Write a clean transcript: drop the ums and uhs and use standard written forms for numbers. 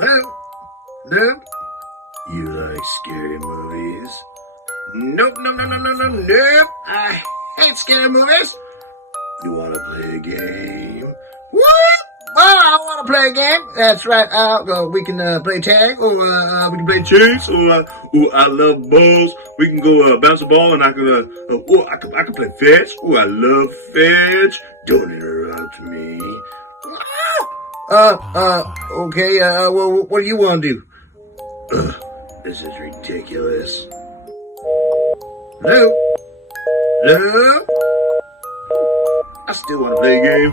Hello? Hello? You like scary movies? Nope. I hate scary movies. You want to play a game? What? Oh, I want to play a game. That's right. We can play tag, or we can play chase, or I love balls. We can go bounce a ball, and I can play fetch. Oh, I love fetch. Don't interrupt me. Okay. Well, what do you want to do? This is ridiculous. Hello? Hello? I still want to play a game.